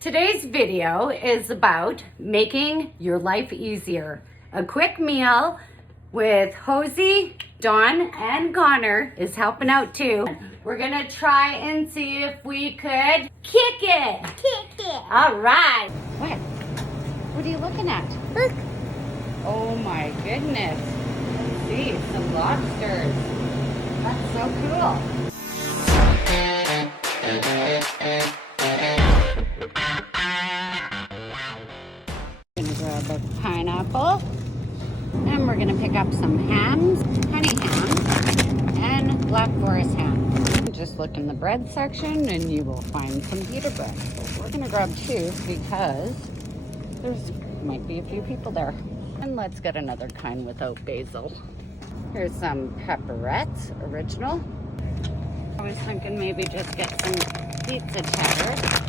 Today's video is about making your life easier. A quick meal with Hosey, Dawn, and Connor is helping out too. We're gonna try and see if we could kick it. All right. What are you looking at? Look. Oh my goodness. Let's see, some lobsters. That's so cool. Gonna grab a pineapple, and we're gonna pick up some hams, honey ham, and Black Forest ham. Just look in the bread section and you will find some pita bread. We're gonna grab two because there's might be a few people there. And let's get another kind without basil. Here's some pepperettes, original. I was thinking maybe just get some pizza cheddar.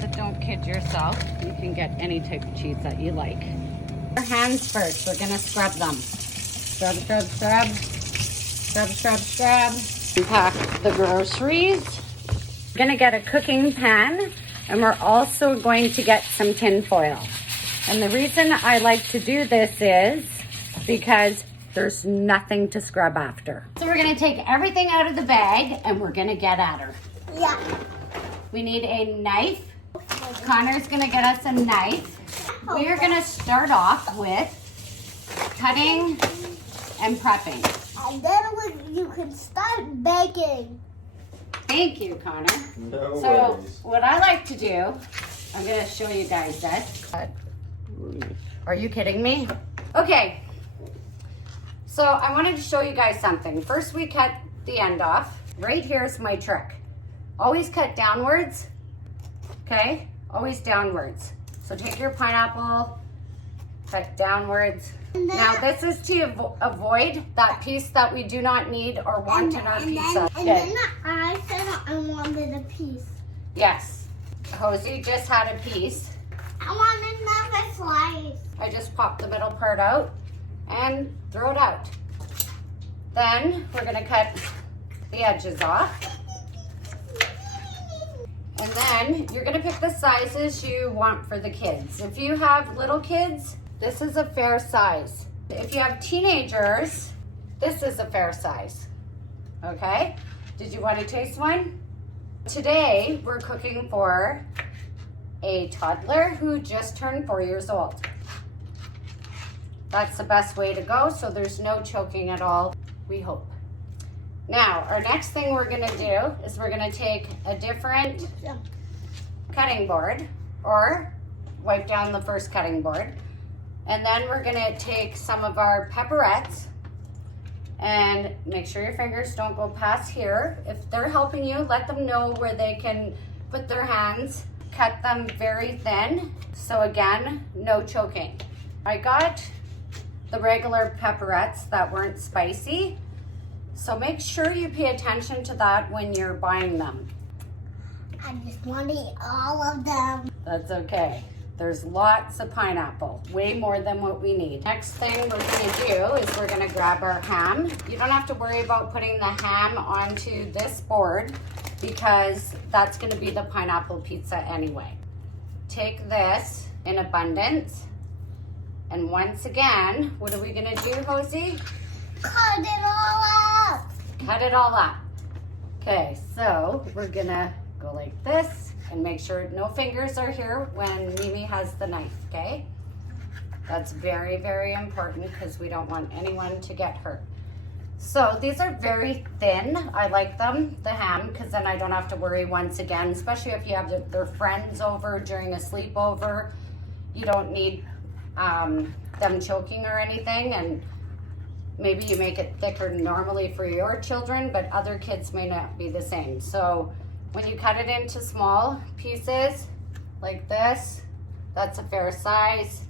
But don't kid yourself, you can get any type of cheese that you like. Our hands first, we're gonna scrub them. Scrub, scrub, scrub. Scrub, scrub, scrub. Pack the groceries. We're gonna get a cooking pan, and we're also going to get some tin foil. And the reason I like to do this is because there's nothing to scrub after. So we're gonna take everything out of the bag and we're gonna get at her. Yeah. We need a knife. Connor's gonna get us a knife. We are gonna start off with cutting and prepping. And then you can start baking. Thank you, Connor. No So worries. what I like to do, I'm gonna show you guys this. Are you kidding me? Okay. So I wanted to show you guys something. First we cut the end off. Right here's my trick. Always cut downwards. Okay? Always downwards. So take your pineapple, cut downwards. Now this is to avoid that piece that we do not need or want in our pizza. And then I said I wanted a piece. Yes. Hosey just had a piece. I want another slice. I just pop the middle part out and throw it out. Then we're gonna cut the edges off. And then you're gonna pick the sizes you want for the kids. If you have little kids, this is a fair size. If you have teenagers, this is a fair size. Okay? Did you want to taste one? Today, we're cooking for a toddler who just turned 4 years old. That's the best way to go, so there's no choking at all, we hope. Now, our next thing we're gonna do is we're gonna take a different cutting board, or wipe down the first cutting board, and then we're gonna take some of our pepperettes, and make sure your fingers don't go past here. If they're helping you, let them know where they can put their hands. Cut them very thin, so again, no choking. I got the regular pepperettes that weren't spicy, so make sure you pay attention to that when you're buying them. I just want to eat all of them. That's okay. There's lots of pineapple, way more than what we need. Next thing we're gonna do is we're gonna grab our ham. You don't have to worry about putting the ham onto this board because that's gonna be the pineapple pizza anyway. Take this in abundance. And once again, what are we gonna do, Hosey? Cut it all up. Cut it all up. Okay, so we're gonna go like this and make sure no fingers are here when Mimi has the knife, okay? That's very, very important because we don't want anyone to get hurt. So these are very thin. I like them, the ham, because then I don't have to worry once again, especially if you have their friends over during a sleepover. You don't need them choking or anything, and maybe you make it thicker normally for your children, but other kids may not be the same. So when you cut it into small pieces like this, that's a fair size,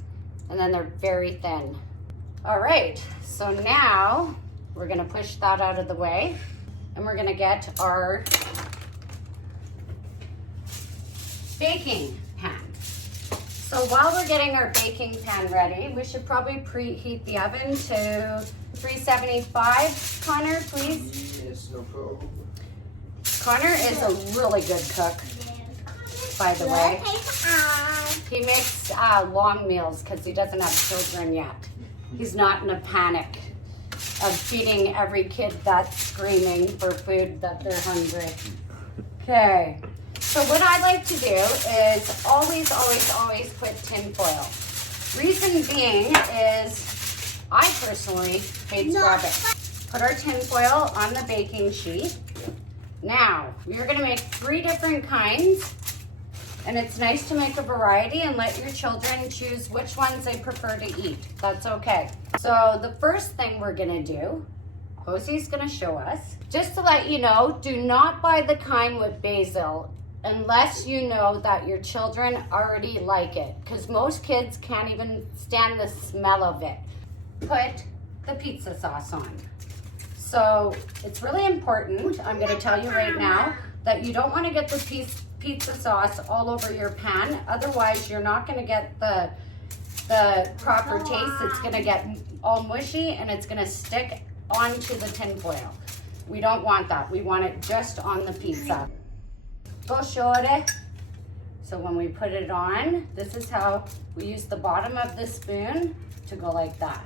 and then they're very thin. All right, so now we're gonna push that out of the way, and we're gonna get our baking pan. So while we're getting our baking pan ready, we should probably preheat the oven to 375. Connor, please. Yes, no problem. Connor is a really good cook. by the way. He makes long meals because he doesn't have children yet. He's not in a panic of feeding every kid that's screaming for food that they're hungry. Okay, so what I like to do is always put tin foil. Reason being is I personally hate scrubbing. Put our tin foil on the baking sheet. Now, you're gonna make 3 different kinds, and it's nice to make a variety and let your children choose which ones they prefer to eat. That's okay. So the first thing we're gonna do, Josie's gonna show us, just to let you know, do not buy the kind with basil unless you know that your children already like it, because most kids can't even stand the smell of it. Put the pizza sauce on. So it's really important, I'm gonna tell you right now, that you don't wanna get the pizza sauce all over your pan. Otherwise, you're not gonna get the proper taste. It's gonna get all mushy and it's gonna stick onto the tin foil. We don't want that. We want it just on the pizza. Go shore. So when we put it on, this is how we use the bottom of the spoon to go like that.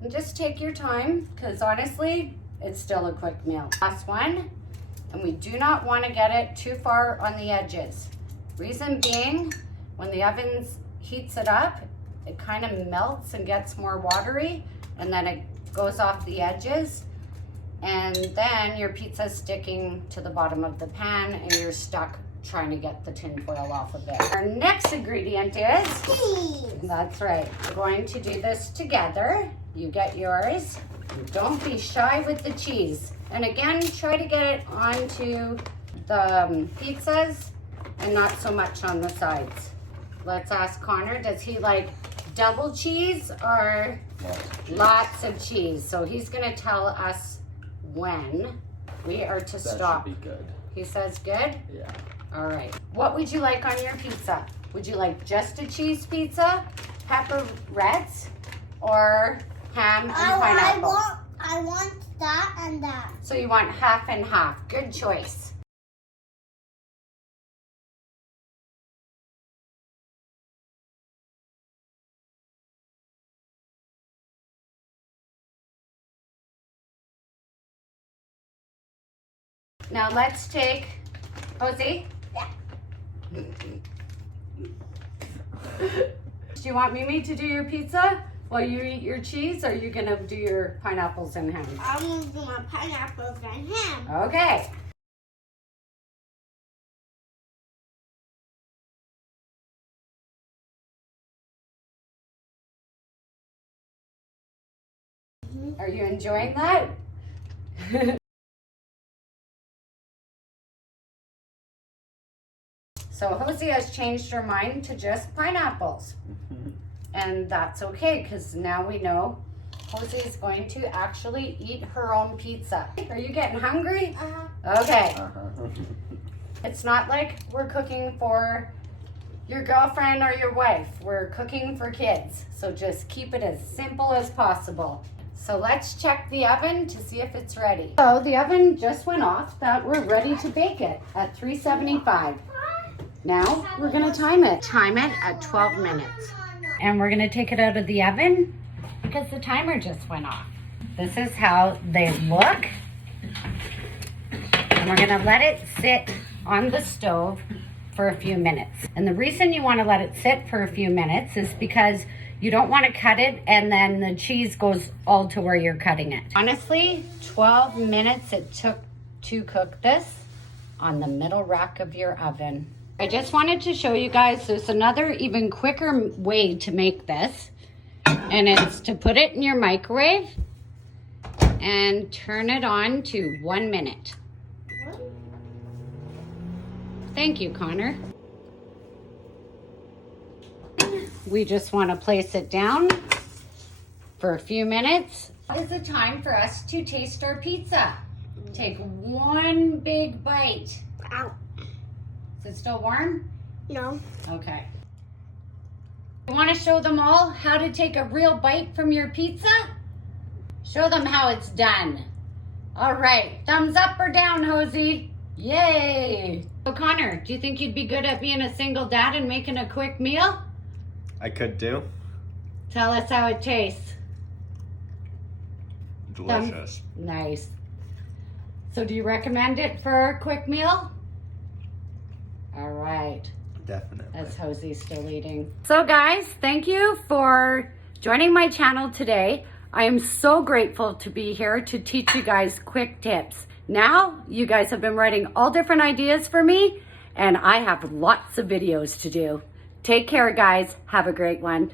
And just take your time, because honestly, it's still a quick meal. Last one, and we do not want to get it too far on the edges. Reason being, when the oven heats it up, it kind of melts and gets more watery, and then it goes off the edges, and then your pizza's sticking to the bottom of the pan, and you're stuck trying to get the tin foil off of it. Our next ingredient is Cheese. That's right. We're going to do this together. You get yours. Don't be shy with the cheese. And again, try to get it onto the pizzas and not so much on the sides. Let's ask Connor, does he like double cheese or lots of cheese? So he's gonna tell us when we are to stop. That should be good. He says good? Yeah. All right. What would you like on your pizza? Would you like just a cheese pizza, pepperettes, or ham and pineapple? I want that and that. So you want half and half. Good choice. Now let's take, Josie? Yeah. Do you want Mimi to do your pizza while you eat your cheese, or are you gonna do your pineapples and ham? I'm gonna do my pineapples and ham. Okay. Are you enjoying that? So Josie has changed her mind to just pineapples. And that's okay, because now we know Josie is going to actually eat her own pizza. Are you getting hungry? Okay. It's not like we're cooking for your girlfriend or your wife. We're cooking for kids. So just keep it as simple as possible. So let's check the oven to see if it's ready. So the oven just went off, that we're ready to bake it at 375. Now we're gonna time it. Time it at 12 minutes. And we're gonna take it out of the oven because the timer just went off. This is how they look. And we're gonna let it sit on the stove for a few minutes. And the reason you wanna let it sit for a few minutes is because you don't wanna cut it and then the cheese goes all to where you're cutting it. Honestly, 12 minutes it took to cook this on the middle rack of your oven. I just wanted to show you guys there's another even quicker way to make this, and it's to put it in your microwave and turn it on to 1 minute. Thank you, Connor. We just want to place it down for a few minutes. It's the time for us to taste our pizza. Take one big bite. Ow. Is it still warm? No. Okay. You want to show them all how to take a real bite from your pizza? Show them how it's done. All right, thumbs up or down, Hosey? Yay! So Connor, do you think you'd be good at being a single dad and making a quick meal? I could do. Tell us how it tastes. Delicious. Nice. So do you recommend it for a quick meal? All right. Definitely. As Hosey's still eating. So guys, thank you for joining my channel today. I am so grateful to be here to teach you guys quick tips. Now, you guys have been writing all different ideas for me, and I have lots of videos to do. Take care, guys. Have a great one.